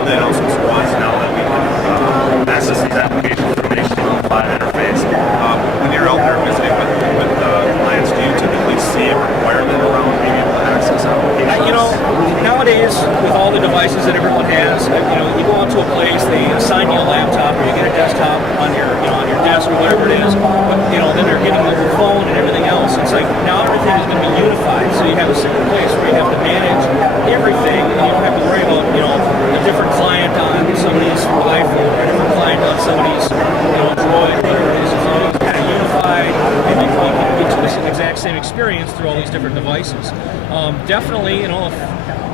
one of the announcements was now that we can access these applications through an HTML5 interface. When you're out there visiting with clients, do you typically see a requirement around being able to access applications? Nowadays, with all the devices that everyone has, you go out to a place, they assign you a laptop or you get a desktop on your desk or whatever it is, but then they're getting the phone and everything else. It's like now everything is going to be unified, so you have a single place where you have to manage everything. And you don't have to worry about a different client on somebody's iPhone or a different client on somebody's Android, whatever it is. It's all kind of unified, and you can get to the exact same experience through all these different devices. Definitely,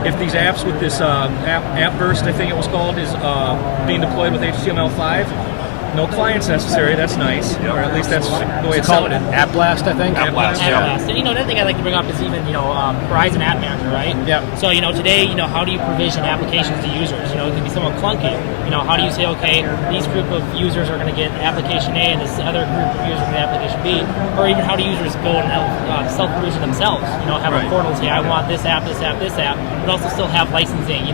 if these apps with this app burst, I think it was called, is being deployed with HTML5. No clients necessary. That's nice, or at least that's the way it's sounded. App Blast, I think. App Blast. And another thing I'd like to bring up is even Horizon App Manager, right? Yeah. So today, how do you provision applications to users? It can be somewhat clunky. How do you say, okay, these group of users are going to get application A and this other group of users get application B, or even how do users go and self-provision themselves? Have a portal say, I want this app, this app, this app, but also still have licensing,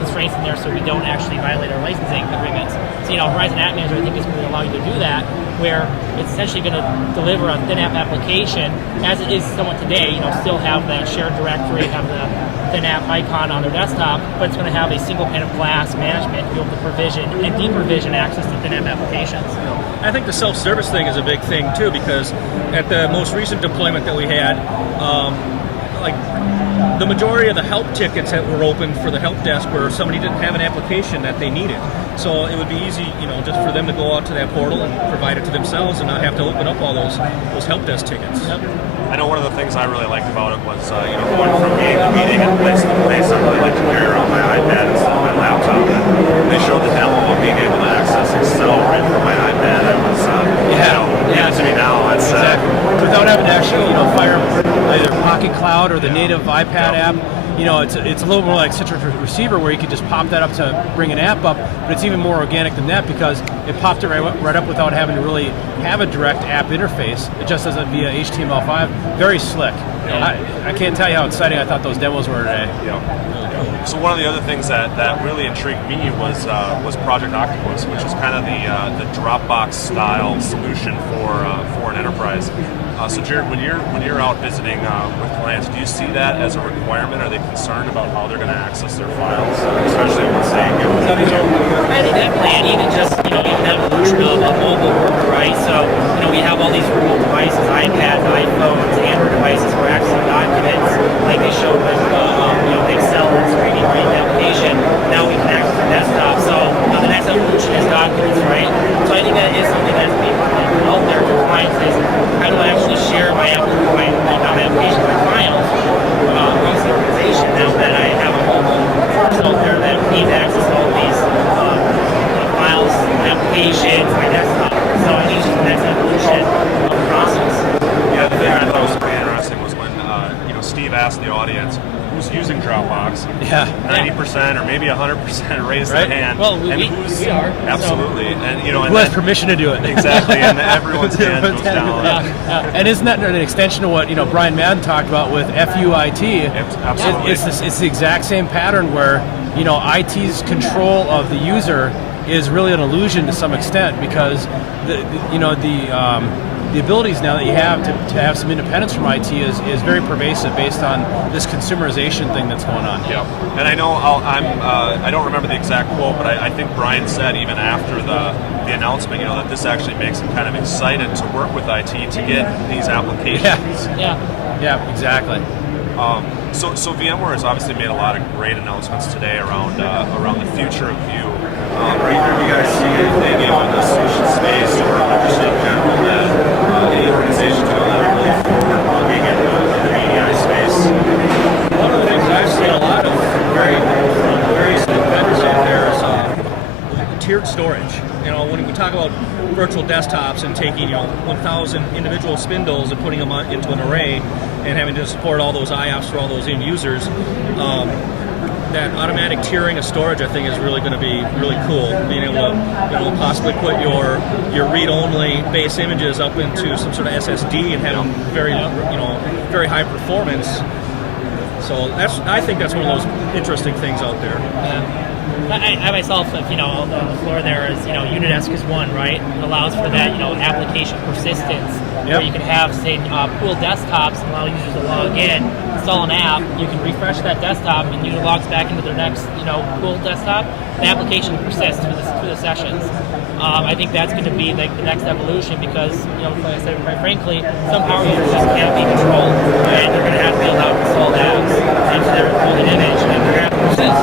constraints in there so we don't actually violate our licensing agreements. So, Horizon App Manager, I think, is going to allow you to do that, where it's essentially going to deliver a thin app application as it is somewhat today. Still have that shared directory, have the thin app icon on their desktop, but it's going to have a single pane of glass management to be able to provision and deprovision access to thin app applications. I think the self-service thing is a big thing too, because at the most recent deployment that we had, the majority of the help tickets that were open for the help desk where somebody didn't have an application that they needed. So it would be easy, just for them to go out to that portal and provide it to themselves and not have to open up all those help desk tickets. Yep. I know one of the things I really liked about it was, going from meeting to meeting and place to place. I really like to carry around my iPad instead of my laptop. And they showed the demo of being able to access Excel right from my iPad. I was, give it to me now. It's, without having to actually, fire either Pocket Cloud or the native iPad app. It's a little more like Citrix Receiver, where you could just pop that up to bring an app up, but it's even more organic than that because it popped it right up without having to really have a direct app interface. It just does it via HTML5. Very slick. I can't tell you how exciting I thought those demos were today. So one of the other things that really intrigued me was Project Octopus, which is kind of the Dropbox style solution for an enterprise. So Jared, when you're out visiting with clients, do you see that as a requirement? Are they concerned about how they're going to access their files, especially when saying? I think definitely, and even just even the evolution of a mobile worker, right? So we have all these remote devices, iPads, iPhones, Android devices for accessing documents, like they showed with Excel and screening right the application. Now we can access the desktop. So the next evolution is documents, right? So I think that is something that's being out there for clients is how do I actually share my application, my files across the organization now that I have a mobile person out there that needs access to all these files, applications, my desktop. So I think it's just the next evolution of the process. Yeah, the thing I thought was pretty interesting was when Steve asked the audience who's using Dropbox. 90% or maybe 100% raised their hand. Well, we are. Absolutely. So. And who has permission to do it? Exactly, and everyone's hand goes down. And isn't that an extension of what Brian Madden talked about with FUIT? Absolutely. It's the exact same pattern where IT's control of the user is really an illusion to some extent because the abilities now that you have to have some independence from IT is very pervasive based on this consumerization thing that's going on. Yeah, and I know I don't remember the exact quote, but I think Brian said even after the announcement, that this actually makes him kind of excited to work with IT to get these applications. Yeah, exactly. So VMware has obviously made a lot of great announcements today around the future of View. Have you guys seen anything in the solution space or just in general that any organizations that are really forward looking at the VDI space? One of the things I've seen a lot of various vendors out there is tiered storage. When we talk about virtual desktops and taking 1,000 individual spindles and putting them into an array and having to support all those IOPS for all those end users, that automatic tiering of storage, I think, is really going to be really cool. Being able to possibly put your read-only base images up into some sort of SSD and have them very high performance. So I think that's one of those interesting things out there. Yeah. I myself, if on the floor there is, Unidesk is one, right? It allows for that, application persistence, where you can have, say, pool desktops and allow users to log in, install an app, you can refresh that desktop, and user logs back into their next, pool desktop. The application persists through the sessions. I think that's going to be like the next evolution because, like I said, quite frankly, some power users just can't be controlled, and they're going to have to be allowed to install apps into their golden image, and they're going to have to persist.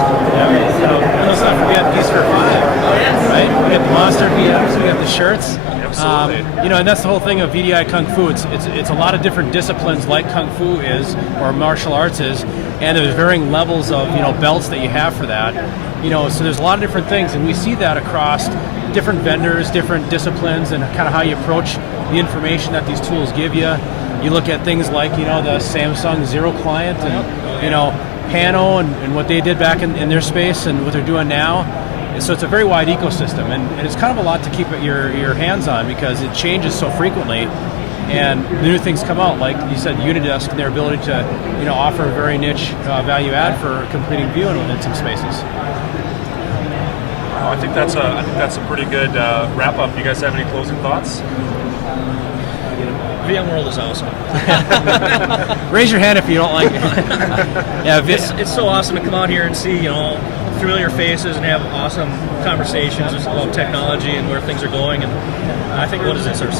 So let's not forget Easter 5. Oh, yes. Right? We got the monster VMs, we got the shirts. Absolutely. And that's the whole thing of VDI Kung Fu. It's a lot of different disciplines like Kung Fu is, or martial arts is, and there's varying levels of belts that you have for that. So there's a lot of different things, and we see that across different vendors, different disciplines, and kind of how you approach the information that these tools give you. You look at things like the Samsung Zero Client and Pano and what they did back in their space and what they're doing now. So it's a very wide ecosystem, and it's kind of a lot to keep your hands on because it changes so frequently, and new things come out, like you said, Unidesk and their ability to offer a very niche value add for completing viewing in some spaces. I think that's a pretty good wrap up. You guys have any closing thoughts? VMworld is awesome. Raise your hand if you don't like it. Yeah, It's so awesome to come out here and see familiar faces and have awesome conversations about technology and where things are going. And I think, what is this, our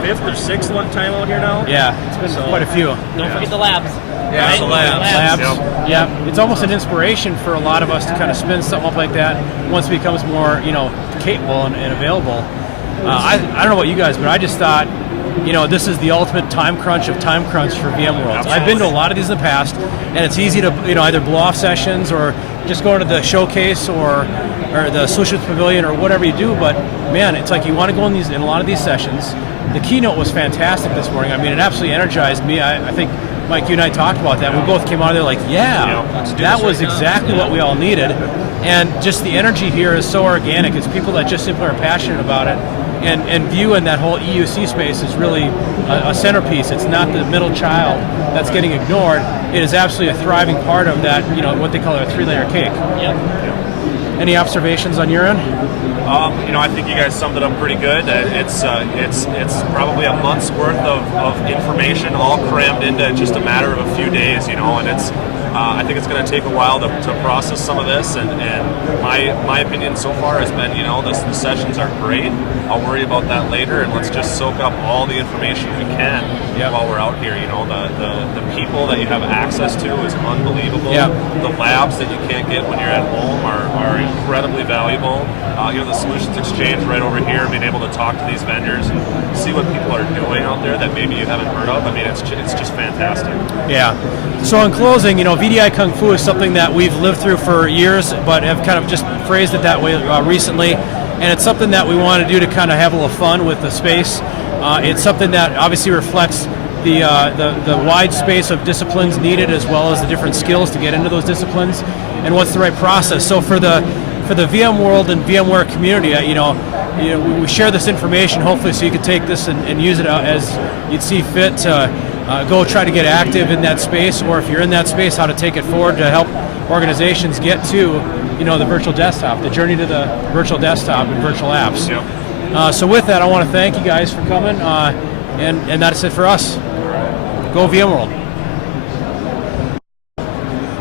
fifth or sixth time out here now? Yeah, it's been quite a few. Don't forget the labs. Yeah, right? the labs. Yep. Yeah, it's almost an inspiration for a lot of us to kind of spin something up like that once it becomes more, capable and available. I don't know about you guys, but I just thought, this is the ultimate time crunch of time crunch for VMworld. Absolutely. I've been to a lot of these in the past, and it's easy to, either blow off sessions or just go to the showcase or the Solutions Pavilion or whatever you do. But man, it's like you want to go in a lot of these sessions. The keynote was fantastic this morning. I mean, it absolutely energized me. I think Mike, you and I talked about that. We both came out of there like, that was exactly what we all needed. And just the energy here is so organic. It's people that just simply are passionate about it. And viewing that whole EUC space is really a centerpiece. It's not the middle child that's getting ignored. It is absolutely a thriving part of that, what they call a three-layer cake. Yep. Any observations on your end? I think you guys summed it up pretty good. It's probably a month's worth of information all crammed into just a matter of a few days, and it's I think it's going to take a while to process some of this, and my opinion so far has been, the sessions are great. I'll worry about that later, and let's just soak up all the information we can while we're out here. The people that you have access to is unbelievable. The labs that you can't get when you're at home are incredibly valuable. The Solutions Exchange right over here, being able to talk to these vendors and see what people are doing out there that maybe you haven't heard of. I mean, it's just fantastic. Yeah. So in closing, VDI Kung Fu is something that we've lived through for years, but have kind of just phrased it that way recently. And it's something that we want to do to kind of have a little fun with the space. It's something that obviously reflects the wide space of disciplines needed, as well as the different skills to get into those disciplines, and what's the right process. So for the VMworld and VMware community, we share this information hopefully so you can take this and use it as you'd see fit to go try to get active in that space, or if you're in that space, how to take it forward to help organizations get to the virtual desktop, the journey to the virtual desktop and virtual apps. So with that, I want to thank you guys for coming, and that's it for us. Go VMworld.